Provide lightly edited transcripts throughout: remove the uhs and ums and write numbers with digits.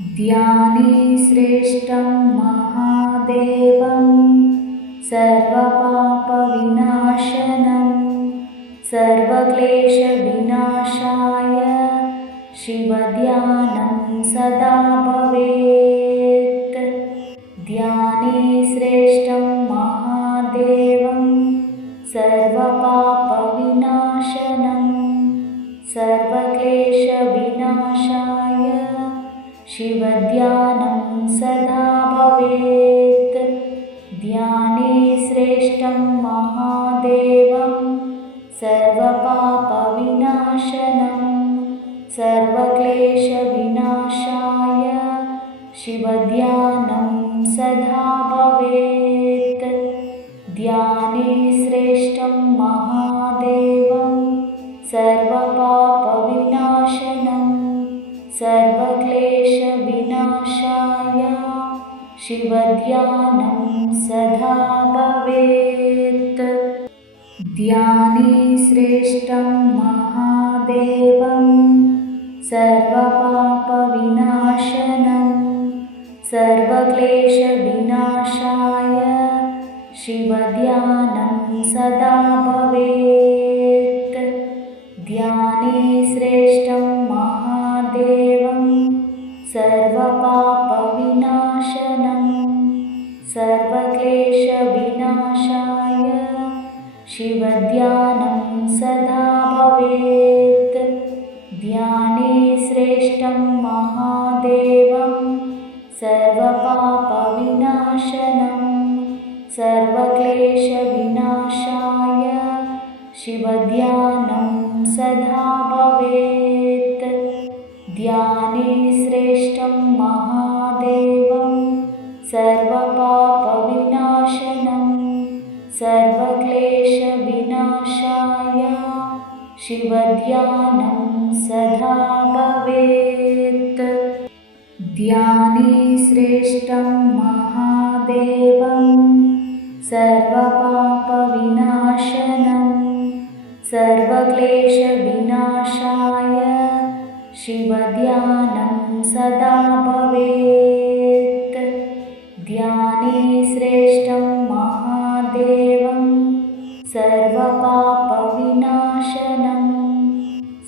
ध्याने श्रेष्ठं महादेवं सर्वपापविनाशनं सर्वक्लेशविनाशाय शिवध्यानं सदा भवेत्। ध्याने श्रेष्ठं महादेवं सर्वपापविनाशनं सर्वक्लेशविनाशाय शिवध्यानं सदा भवेत्। ध्याने श्रेष्ठं महादेवं सर्वपापविनाशनं सर्वक्लेशविनाशाय शिवध्यानं सदा भवेत्। ध्याने श्रेष्ठं महादेवं सर्वपापविनाशनं सर्वक्लेशविनाशाय शिवध्यानं सदा भवेत्। ध्याने श्रेष्ठं महादेवं सर्वपापविनाशनं सर्वक्लेशविनाशाय शिवध्यानं सदा भवेत्। ध्याने श्रेष्ठं महादेवं सर्वपापविनाशनं सर्वक्लेशविनाशाय शिवध्यानं सदा भवेत्। ध्याने श्रेष्ठं महादेवं सर्वपापविनाशनं सर्वक्लेशविनाशाय शिवध्यानं सदा भवेत्। ध्याने श्रेष्ठं महादेवं सर्वपापविनाशनं सर्वक्लेशविनाशाय शिवध्यानं सदा भवेत्। ध्याने श्रेष्ठं महादेवं सर्वपापविनाशनं सर्वक्लेशविनाशाय शिवध्यानं सदा भवेत्। ध्याने श्रेष्ठं महादेवं सर्वपापविनाशनं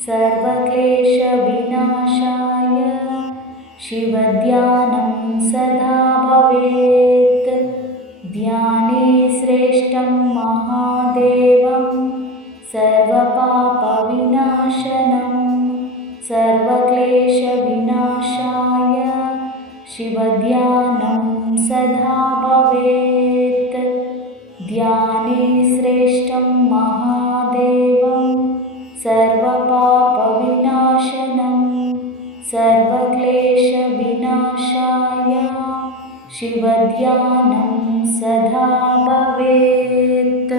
सर्वक्लेशविनाशाय शिवध्यानं सदा भवेत्। ध्याने श्रेष्ठं महादेवं सर्वपापविनाशनं सर्वक्लेशविनाशाय शिवध्यानं सदा भवेत्। ध्याने श्रेष्ठं महादेवं सर्वपापविनाशनं सर्वक्लेशविनाशाय शिवध्यानं सदा भवेत्।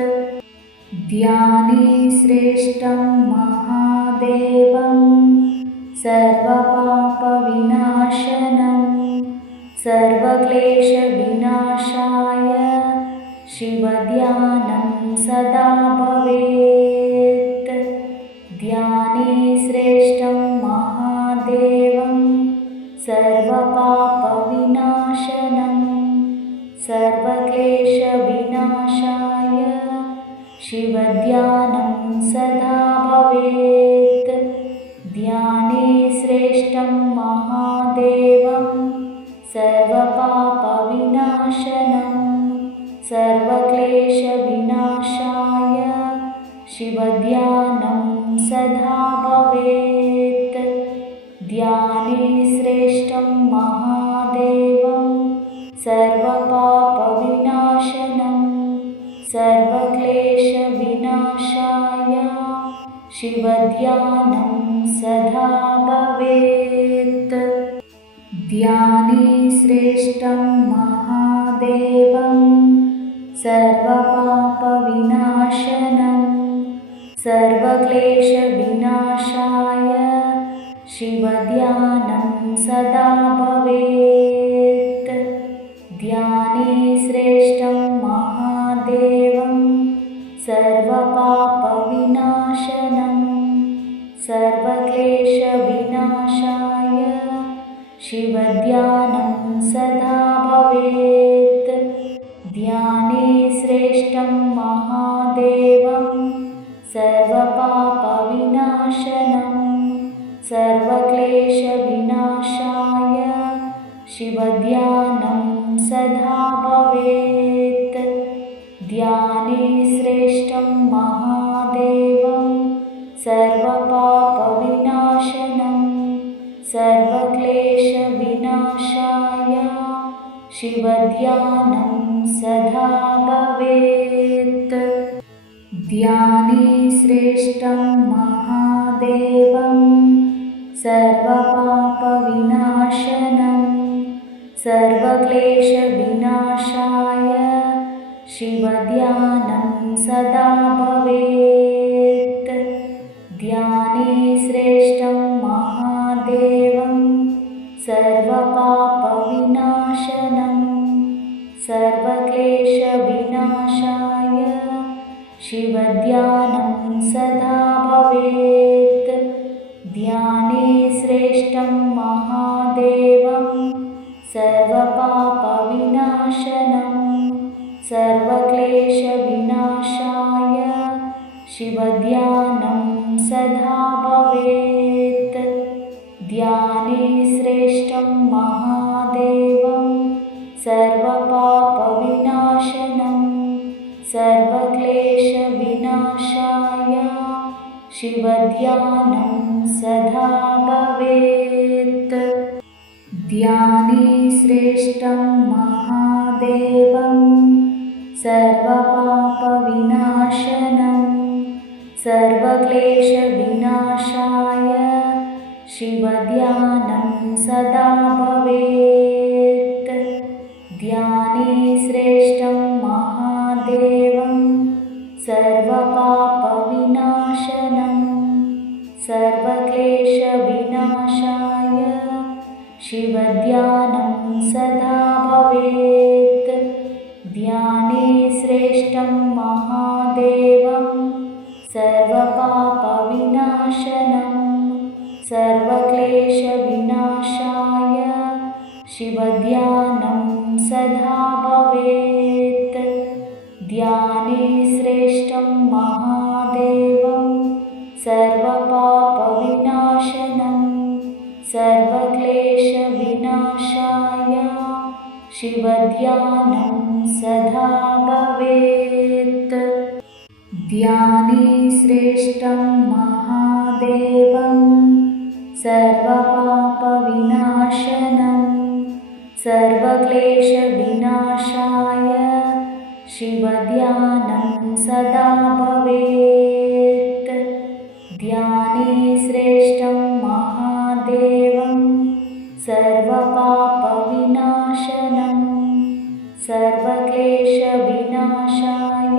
ध्याने श्रेष्ठं महादेवं सर्वपापविनाशनं सर्वक्लेशविनाशाय शिवध्यानं सदा भवेत्। ध्याने श्रेष्ठं महादेवं सर्वपापविनाशनं सर्वक्लेशविनाशाय शिवध्यानं सदा भवेत्। ध्याने श्रेष्ठं महादेवं सर्वपापविनाशनं सर्वक्लेशविनाशाय शिवध्यानं सदा भवेत्। ध्याने श्रेष्ठं महादेवं सर्वपापविनाशनं सर्वक्लेशविनाशाय शिवध्यानं सदा भवेत्। ध्याने श्रेष्ठं महादेवं सर्वपापविनाशनं सर्वक्लेशविनाशाय शिवध्यानं सदा भवेत्। ध्याने श्रेष्ठं महादेवं सर्वपापविनाशनं सर्वक्लेशविनाशाय शिवध्यानं सदा भवेत्। ध्याने श्रेष्ठं महादेवं सर्वपापविनाशनं सर्वक्लेशविनाशाय शिवध्यानं सदा भवेत्। ध्याने श्रेष्ठं महादेवं सर्वपापविनाशनं सर्वक्लेशविनाशाय शिवध्यानं सदा भवेत्। ध्याने श्रेष्ठं महादेवं सर्वपापविनाशनं सर्वक्लेशविनाशाय शिवध्यानं सदा भवेत्। ध्याने श्रेष्ठं महादेवं सर्वपापविनाशनं सर्वक्लेशविनाशाय शिवध्यानं सदा भवेत्। ध्याने श्रेष्ठं महादेवं सर्वपापविनाशनं सर्वक्लेशविनाशाय शिवध्यानं सदा भवेत्। ध्याने श्रेष्ठं महादेवं सर्वपापविनाशनं सर्वक्लेशविनाशाय शिवध्यानं सदा भवेत्। ध्याने श्रेष्ठं महादेवं सर्वपापविनाशनं सर्वक्लेशविनाशाय शिवध्यानं सदा भवेत्। ध्याने श्रेष्ठं महादेवं सर्वपापविनाशनं सर्वक्लेशविनाशाय शिवध्यानं सदा भवेत्। ध्याने श्रेष्ठं महादेवं सर्वपापविनाशनं सर्वक्लेशविनाशाय शिवध्यानं सदा भवेत्। ध्याने श्रेष्ठं महादेवं सर्वपापविनाशनं सर्वक्लेशविनाशाय शिवध्यानं सदा भवेत्। ध्याने श्रेष्ठं महादेवं सर्वपापविनाशनं सर्वक्लेशविनाशाय शिवध्यानं सदा भवेत्। ध्याने श्रेष्ठं महादेवं सर्वपापविनाशनं सर्वक्लेशविनाशाय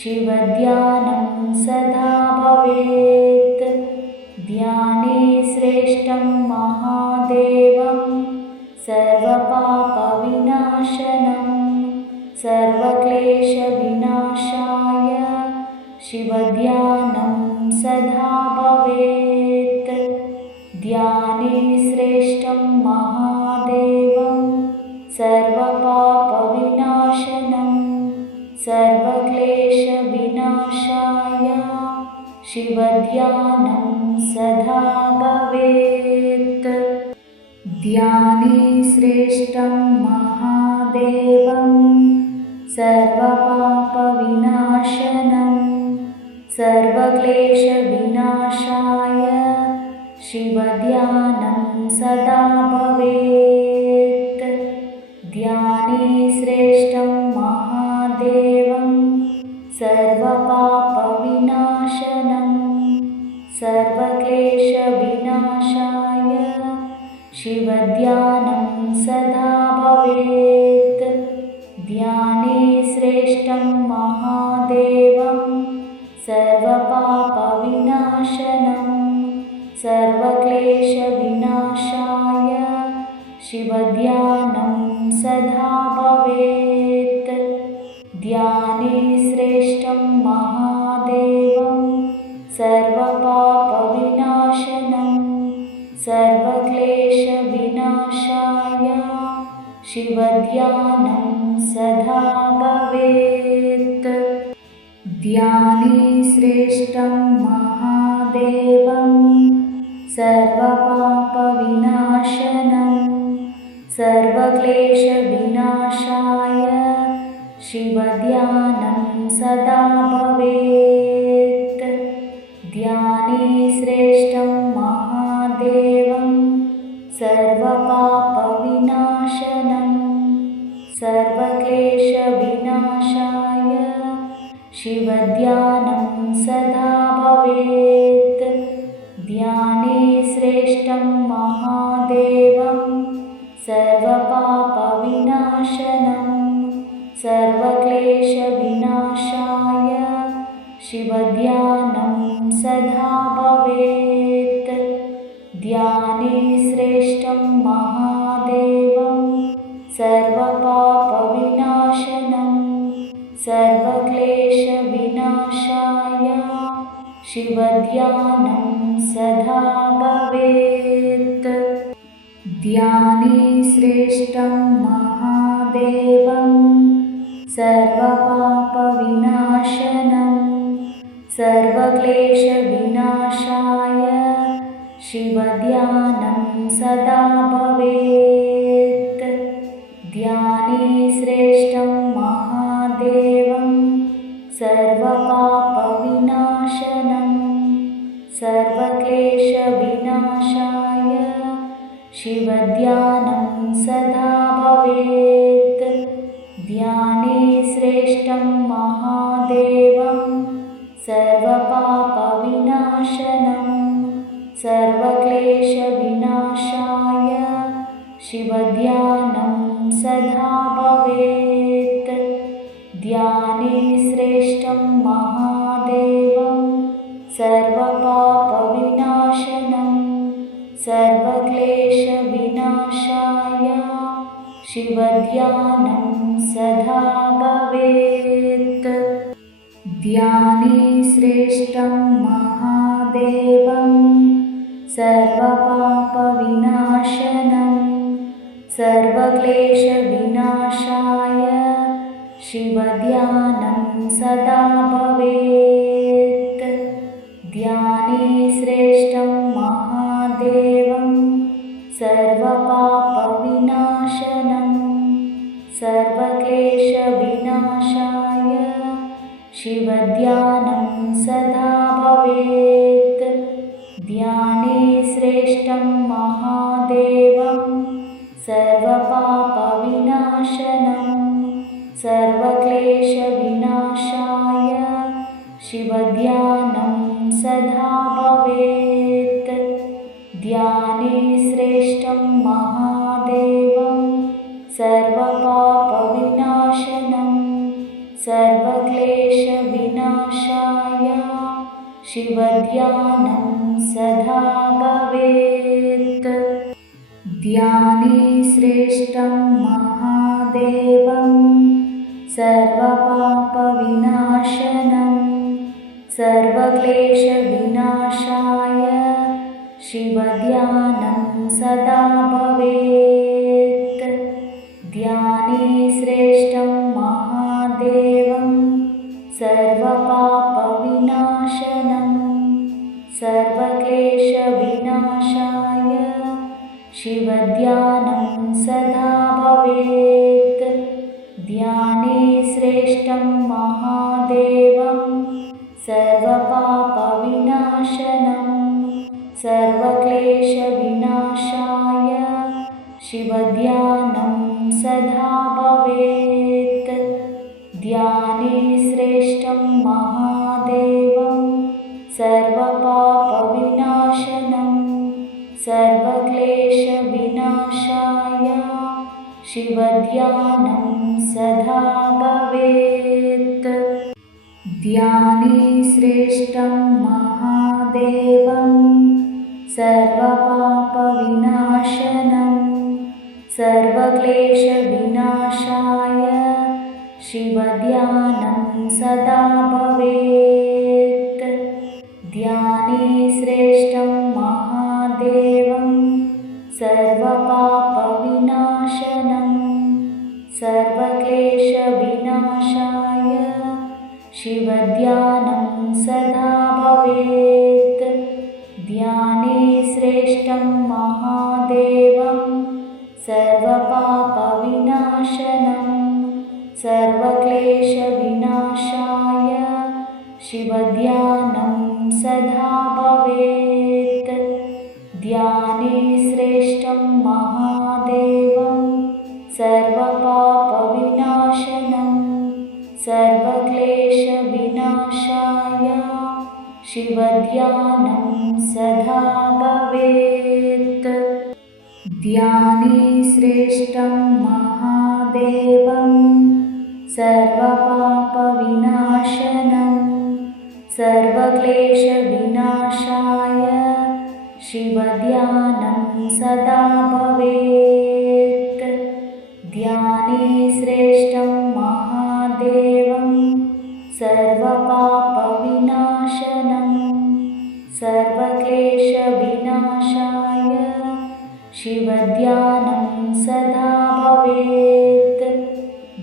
शिवध्यानं सदा भवेत्। ध्याने श्रेष्ठं महादेवं सर्वपापविनाशनं सर्वक्लेशविनाशाय शिवध्यानं सदा भवेत्। ध्याने श्रेष्ठं महादेवं सर्वपापविनाशनं सर्वक्लेशविनाशाय शिवध्यानं सदा भवेत्। ध्याने श्रेष्ठं महादेवं सर्वपापविनाशनं सर्वक्लेशविनाशाय शिवध्यानं सदा भवेत्। ध्याने श्रेष्ठं महादेवं सर्वपापविनाशनं सर्वक्लेशविनाशाय शिवध्यानं सदा भवेत्। ध्याने श्रेष्ठं महादेवं सर्वपापविनाशनं सर्वक्लेशविनाशाय शिवध्यानं सदा भवेत्। ध्याने श्रेष्ठं महादेवं सर्वपापविनाशनं सर्वक्लेशविनाशाय विनाशाय शिवध्यानं सदा भवेत्। ध्याने श्रेष्ठं महादेवं सर्वपापविनाशनं सर्वक्लेशविनाशाय शिवध्यानं सदा भवेत्। ध्याने श्रेष्ठं महादेवं सर्वपापविनाशनं सर्वक्लेशविनाशाय शिवध्यानं सदा भवेत्। ध्याने श्रेष्ठं महादेवं सर्वपापविनाशनं सर्वक्लेशविनाशाय शिवध्यानं सदा भवेत्। ध्याने श्रेष्ठं महादेवं सर्वपापविनाशनं सर्वक्लेशविनाशाय शिवध्यानं सदा भवेत्। ध्याने श्रेष्ठं महादेवं सर्वपापविनाशनं सर्वक्लेशविनाशाय शिवध्यानं सदा भवेत्। ध्याने श्रेष्ठं महादेवं सर्वपापविनाशनं सर्वक्लेशविनाशाय शिवध्यानं सदा भवेत्। ध्याने श्रेष्ठं महादेवं सर्वपापविनाशनं सर्वक्लेशविनाशाय शिवध्यानं सदा भवेत्। ध्याने श्रेष्ठं महादेवं सर्वपापविनाशनं सर्वक्लेशविनाशाय शिवध्यानं सदा भवेत्। ध्याने श्रेष्ठं महादेवं सर्वपापविनाशनं सर्वक्लेशविनाशाय शिवध्यानं सदा भवेत्। ध्याने श्रेष्ठं महादेवं सर्वपापविनाशनं सर्वक्लेशविनाशाय शिवध्यानं सदा भवेत्। ध्याने श्रेष्ठं महादेवं सर्वपापविनाशनं सर्वक्लेशविनाशाय शिवध्यानं सदा भवेत्। ध्याने श्रेष्ठं महादेवं सर्वपापविनाशनं सर्वक्लेशविनाशाय शिवध्यानं सदा भवेत्। ध्याने श्रेष्ठं महादेवं सर्वपापविनाशनं सर्वक्लेशविनाशाय शिवध्यानं सदा भवेत्। ध्याने श्रेष्ठं महादेवं सर्वपापविनाशनं सर्वक्लेशविनाशाय शिवध्यानं सदा भवेत्। ध्याने श्रेष्ठं महादेवं सर्वपापविनाशनं सर्वक्लेशविनाशाय शिवध्यानं सदा भवेत्। ध्याने श्रेष्ठं महादेवं सर्वपापविनाशनं सर्वक्लेशविनाशाय शिवध्यानं सदा भवेत्। ध्याने श्रेष्ठं महादेवं सर्वपापविनाशनं सर्वक्लेशविनाशाय शिवध्यानं सदा भवेत्। ध्याने श्रेष्ठं महादेवं सर्वपाप शिवध्यानं सदा भवेत्। ध्याने श्रेष्ठं महादेवं सर्वपापविनाशनं सर्वक्लेशविनाशाय शिवध्यानं सदा भवेत्। ध्याने श्रेष्ठं महादेवं सर्वपापविनाशनं सर्वक्लेशविनाशाय शिवध्यानं सदा भवेत्। ध्याने श्रेष्ठं महादेवं सर्वपापविनाशनं सर्वक्लेशविनाशाय शिवध्यानं सदा भवेत्। ध्याने श्रेष्ठं महादेवं सर्वपापविनाशनं सर्वक्लेशविनाशाय शिवध्यानं सदा भवेत्।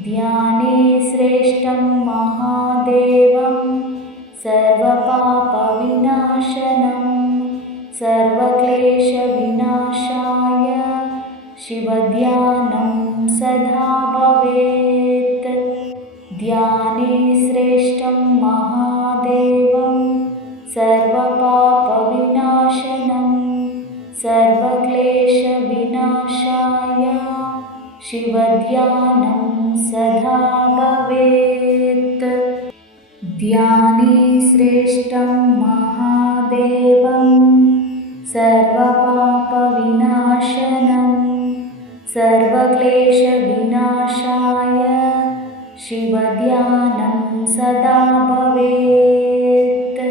ध्याने श्रेष्ठं महादेवं सर्वपापविनाशनं सर्वक्लेशविनाशाय शिवध्यानं सदा भवेत्। ध्याने श्रेष्ठं महादेवं सर्वपापविनाशनं सर्वक्लेशविनाशाय शिवध्यानं सदा भवेत्। ध्याने श्रेष्ठं महादेवं सर्वपापविनाशनं सर्वक्लेशविनाशाय शिवध्यानं सदा भवेत्।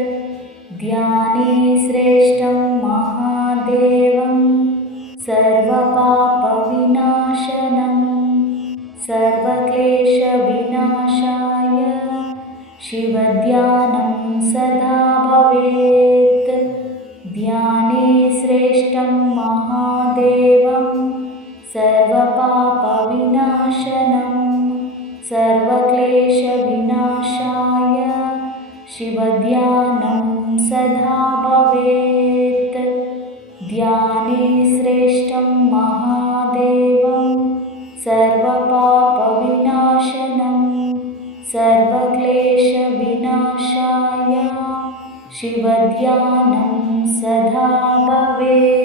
ध्याने श्रेष्ठं महादेवं सर्वपापविनाशनं सर्वक्लेशविनाशाय शिवध्यानं सदा भवेत्। ध्याने श्रेष्ठं महादेवं सर्वपापविनाशनं सर्वक्लेशविनाशाय शिवध्यानं सदा भवेत्। ध्याने श्रेष्ठं महादेवं सर्वपापविनाशनं सर्वक्लेशविनाशाय शिवध्यानं सदा भवेत्।